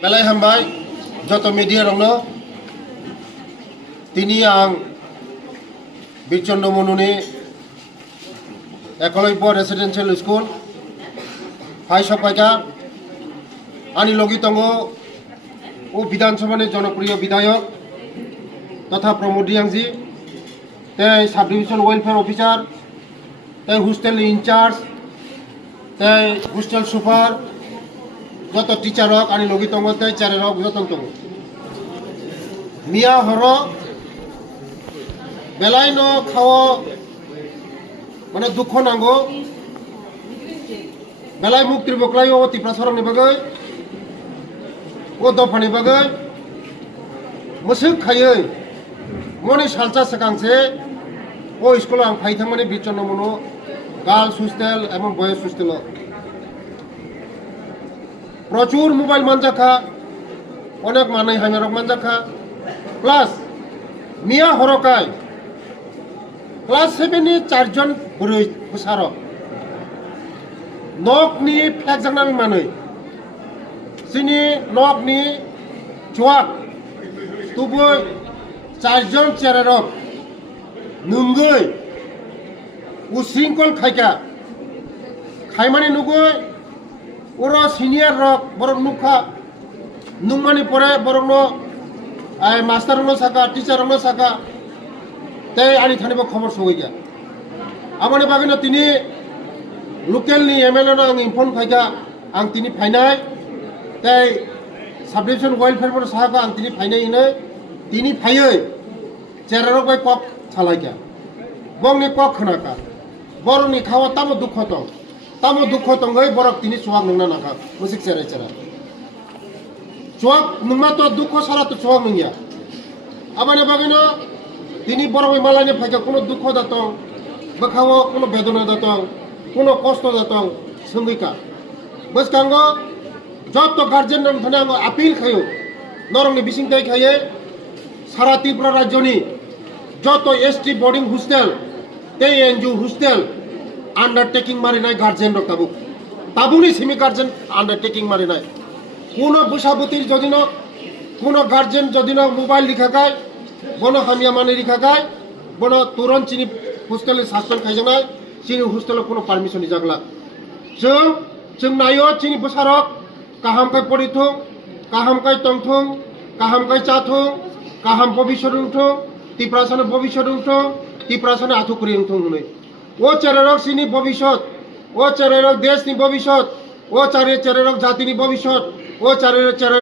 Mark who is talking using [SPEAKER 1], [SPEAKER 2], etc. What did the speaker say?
[SPEAKER 1] মেলায় हामबाय যত মিডিয়া रंनो তিনি আং বীরচন্দ্র মনুনি একলব্য রেসিডেন্সিয়াল স্কুল হাই সপাইকা আনি লগিতঙ্গ ও বিধানসভার জনপ্রিয় বিধায়ক তথা প্রমোদ রিয়াংজি তে সাব ডিভিশন ওয়েলফেয়ার অফিসার তে হোস্টেল ইনচার্জ তে হোস্টেল সুপার যত টিচার হোক আনি লগি তঙ্গতে চারের হোক যতন তঙ্গ মিয়া হর বেলায় ন খাওয়া মানে দুঃখ নাঙ্গো। বেলায় মুখ ত্রিবকলাই ও তিপ্রা সরমনি বাগৈ ও দফানি বাগৈ মোসুক খাই মনে সালচা সেকাংসে ও স্কুল আং ফাইথামানি বিচন্ন মনো। গার্লস হোস্টেল এবং বয়েজ হোস্টেল প্রচুর মোবাইল মানজা খা অনেক মানে হাঙরক মানজা খা প্লাস মিয়া হরকাই ক্লাস সেভেনের চারজন বুড়ি হুসার। নক নিয়ে ফ্ল্যাগ জানা মানে চিনি নক নিয়ে চুয়াক তবু চারজন চেরারক। নুঙ্গই উশৃঙ্খল খাইকা। খাইমানি নুগৈ ওর সিনিয়র রক, বরং নুখা নুংমানি পরে বরং মাস্টার সাকা টিচার সাকা তাই আনি থানিব খবর সগৈগা আমার বাগিনো তিনি লোকেলনি এম এল এ আং ইনফর্ম খাইকা আং তিনি ফাইনাই তাই সাব ডিভিশন ওয়েলফেয়ার সাহাকে আং তিনি ফাইনাই ইনে। তিনি ফাইयै চেরারক কক সালাইকা বংনি কক খনাকা। বরনি খাওয়া তামো দুঃখ দं তামো দুঃখ দंगै বরক তিনি সুয়াক নংনা নাকা মুসিক চেরাই চেরা সুয়াক নংনা তো দুঃখ সারা তো সুয়াক নংয়া আবানে বাগিনো, তিনি বরং মালানি ফাইকা কোনো দুঃখ দাতং বখাও কোনো বেদনা দাতং, কোনো কষ্ট দাতং সঙ্গিকা বসকাঙ্গ যত গার্জেন নামখানে আঙ্গ আপিল খায়ো নরংনি বিসিংতাই খায়ে সারা ত্রিপুরা রাজ্যনি যত এসটি বোর্ডিং হোস্টেল তেই এনজিও হোস্টেল আন্ডারটেকিং মারি নাই গার্জেনরও তাবু তাবুনি সিমি গার্জেন আন্ডারটেকিং মারি নাই। কোন বুসাবতির যদি না, কোন গার্জেন যদি না মোবাইল লিখা গায় বন হামিয়া মানে লিখা গায় বন তোরণ চিনি হোস্টেলে শাসন খাইছে নাই, চিনি হোস্টেলে কোনো পারমিশন জাগলা जों जों नायो चिनि बोसारक गाहामखाय परिथुं गाहामखाय टंथुं गाहामखाय जाथुं गाहाम भबिष्यत रोंथों तिप्रासानो भबिष्यत रोंथों तिप्रासानो आथुकुरि रोंथों होनो ও চেরারক সিনি ভবিষ্যৎ। ও চেরেরক দেশ নি ভবিষ্যৎ। ও চারে জাতি নি ভবিষ্যৎ। ও চারে চেরারক